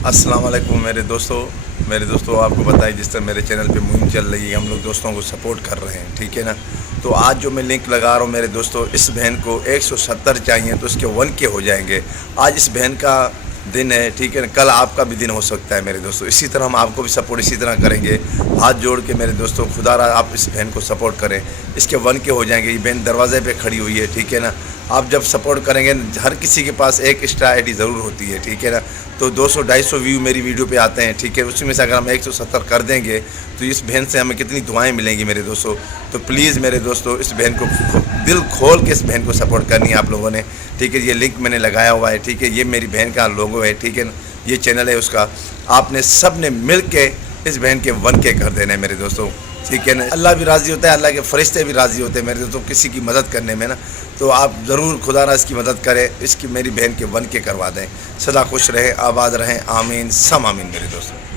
अस्सलाम वालेकुम मेरे दोस्तों आपको बताइए जिस तरह मेरे चैनल पे मुहिम चल रही है, हम लोग दोस्तों को सपोर्ट कर रहे हैं, ठीक है ना। तो आज जो मैं लिंक लगा रहा हूँ मेरे दोस्तों, इस बहन को 170 चाहिए तो उसके 1 के हो जाएंगे। आज इस बहन का दिन है, ठीक है ना, कल आपका भी दिन हो सकता है मेरे दोस्तों। इसी तरह हम आपको भी सपोर्ट इसी तरह करेंगे। हाथ जोड़ के मेरे दोस्तों, खुदा आप इस बहन को सपोर्ट करें, इसके 1 के हो जाएंगे। ये बहन दरवाजे पे खड़ी हुई है, ठीक है ना। आप जब सपोर्ट करेंगे, हर किसी के पास एक एक्स्ट्रा आईडी ज़रूर होती है, ठीक है ना। तो 200-250 व्यू मेरी वीडियो पे आते हैं, ठीक है। उसी में से अगर हम 170 कर देंगे तो इस बहन से हमें कितनी दुआएं मिलेंगी मेरे दोस्तों। तो प्लीज़ मेरे दोस्तों, इस बहन को दिल खोल के इस बहन को सपोर्ट करनी है आप लोगों ने, ठीक है। ये लिंक मैंने लगाया हुआ है, ठीक है। ये मेरी बहन का लोगो है, ठीक है ना। ये चैनल है उसका। आपने सब ने मिल के इस बहन के 1 के कर देना है मेरे दोस्तों, ठीक है ना। अल्लाह भी राज़ी होता है, अल्लाह के फरिश्ते भी राज़ी होते हैं मेरे दोस्तों किसी की मदद करने में ना। तो आप ज़रूर खुदा ना इसकी मदद करें, इसकी मेरी बहन के 1 के करवा दें। सदा खुश रहें, आबाद रहें, आमीन सम आमीन मेरे दोस्तों।